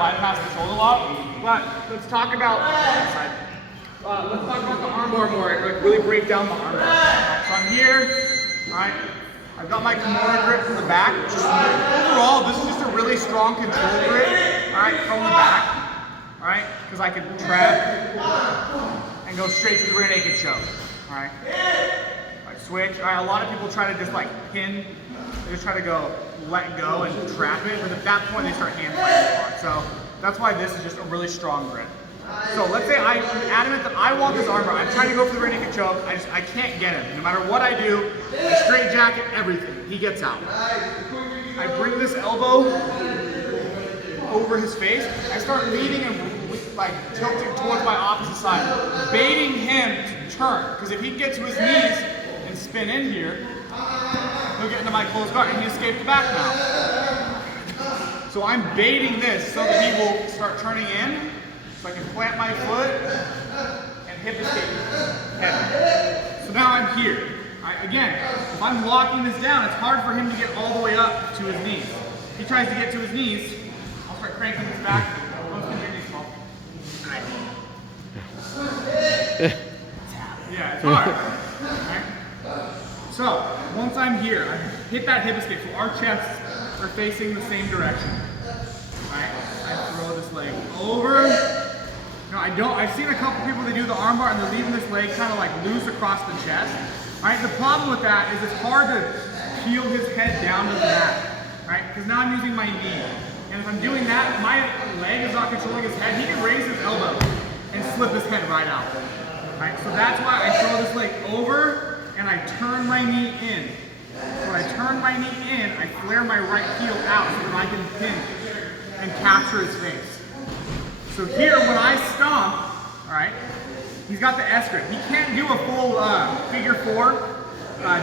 bypass the shoulder lock. But let's talk about the armbar more, like really break down the armbar. So I'm here, all right. I've got my Kimura grip from the back. Overall, this is just a really strong control grip, all right, from the back, all right, because I can trap and go straight to the rear naked choke, all right. I switch. All right, a lot of people try to just like pin. They just try to go let go and trap it, but at that point they start hand fighting a lot. So that's why this is just a really strong grip. So let's say I'm adamant that I want this armbar. I'm trying to go for the rear naked choke. I can't get him. No matter what I do, I straight jacket, everything. He gets out. I bring this elbow over his face. I start leaning and like tilting towards my opposite side, baiting him to turn. Because if he gets to his knees and spin in here, he'll get into my closed guard and he escaped the back now. So I'm baiting this so that he will start turning in. So I can plant my foot and hip escape head. So now I'm here. Again, if I'm locking this down, it's hard for him to get all the way up to his knees. If he tries to get to his knees, I'll start cranking this back. Yeah, it's hard. Right? So, once I'm here, I hit that hip escape, so our chests are facing the same direction. Right? I throw this leg over. No, I've seen a couple people that do the armbar and they're leaving this leg kind of like loose across the chest. Alright, the problem with that is it's hard to peel his head down to the mat. Right? Because now I'm using my knee. And if I'm doing that, my leg is not controlling his head. He can raise his elbow and slip his head right out. Right? So that's why I throw this leg over and I turn my knee in. When I turn my knee in, I flare my right heel out so that I can pin and capture his face. So here, when I stomp, all right, he's got the S grip. He can't do a full figure four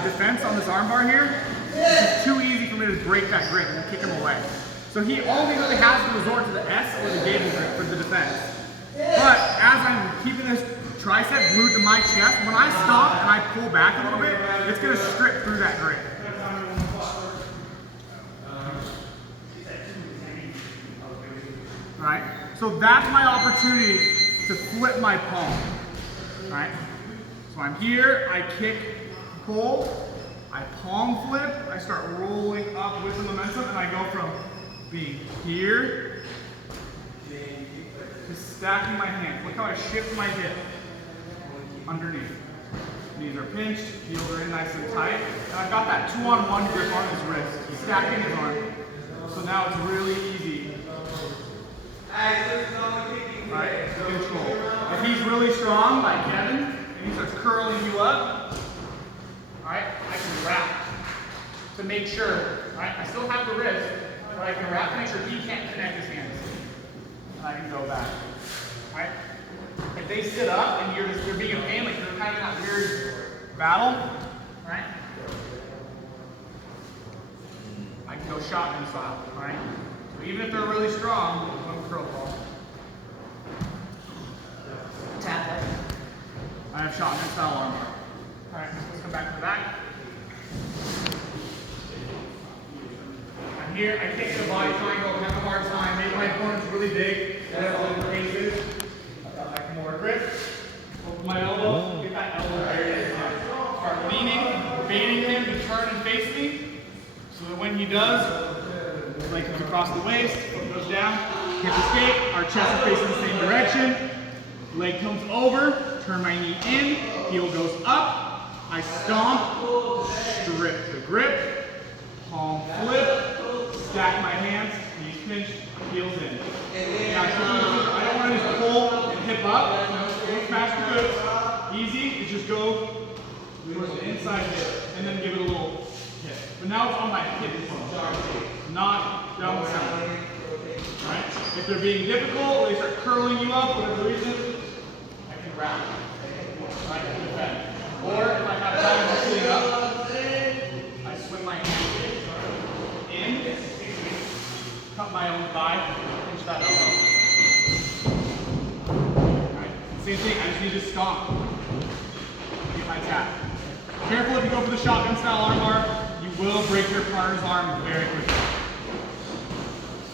defense on this armbar here. It's too easy for me to break that grip and kick him away. So he only really has to resort to the S or the gable grip for the defense. But as I'm keeping this tricep glued to my chest, when I stomp and I pull back a little bit, it's going to strip through that grip. All right? So that's my opportunity to flip my palm. All right? So I'm here, I kick, pull, I palm flip, I start rolling up with the momentum, and I go from being here to stacking my hands. Look how I shift my hip underneath. Knees are pinched, heels are in nice and tight, and I've got that 2-on-1 grip on his wrist. He's stacking his arm. So now it's really easy. Right, control. If he's really strong, like Kevin, and he starts curling you up, alright, I can wrap to make sure, alright, I still have the wrist, but I can wrap to make sure he can't connect his hands. And I can go back. Alright? If they sit up and you're being a pain, like you're kind of in that weird battle, right? I can go shotgun style, right? So even if they're really strong, I'm curl ball. Tap it. I have shotgun style armbar. Alright, let's come back to the back. I'm here, I can't get a body triangle, I have a hard time. Maybe my opponent's really big, I have all the cases. I've got my more grip. Open my elbow, get that elbow there. Start leaning, baiting him to turn and face me. So that when he does, his leg comes across the waist, foot goes down, hip escape, our chest is facing the same direction. Leg comes over, turn my knee in, heel goes up, I stomp, strip the grip, palm flip, stack my hands, knees pinched, heels in. Now, I don't want to just pull and hip up, don't smash the glutes. Easy, is just go towards the inside hip, and then give it a little hip. But now it's on my hip bone, not down the center. Right? If they're being difficult, they start curling you up, whatever the reason, I can wrap. Right? Defend. Or if I have time sitting up, I swing my hand in, cut my own thigh, pinch that elbow. Right? Same thing, I just need to stomp. Get my tap. Careful if you go for the shotgun style armbar, you will break your partner's arm very quickly.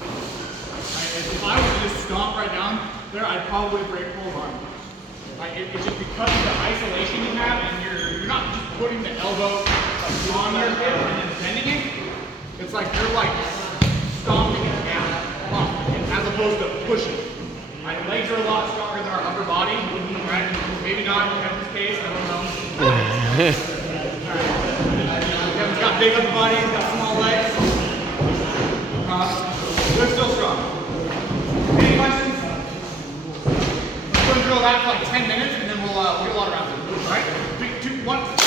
Right? If I was stomp right down there, I'd probably break both arms. Like it's just because of the isolation you have, and you're not just putting the elbow on your hip and then bending it. It's like you're like stomping it down, as opposed to pushing. My legs are a lot stronger than our upper body, right? Maybe not in Kevin's case, I don't know. Right. Kevin's got big upper body, he's got small legs. They're still strong. Any questions? We're going to drill that for like 10 minutes and then we'll get a lot of rounds in. All right? 3, 2, 1.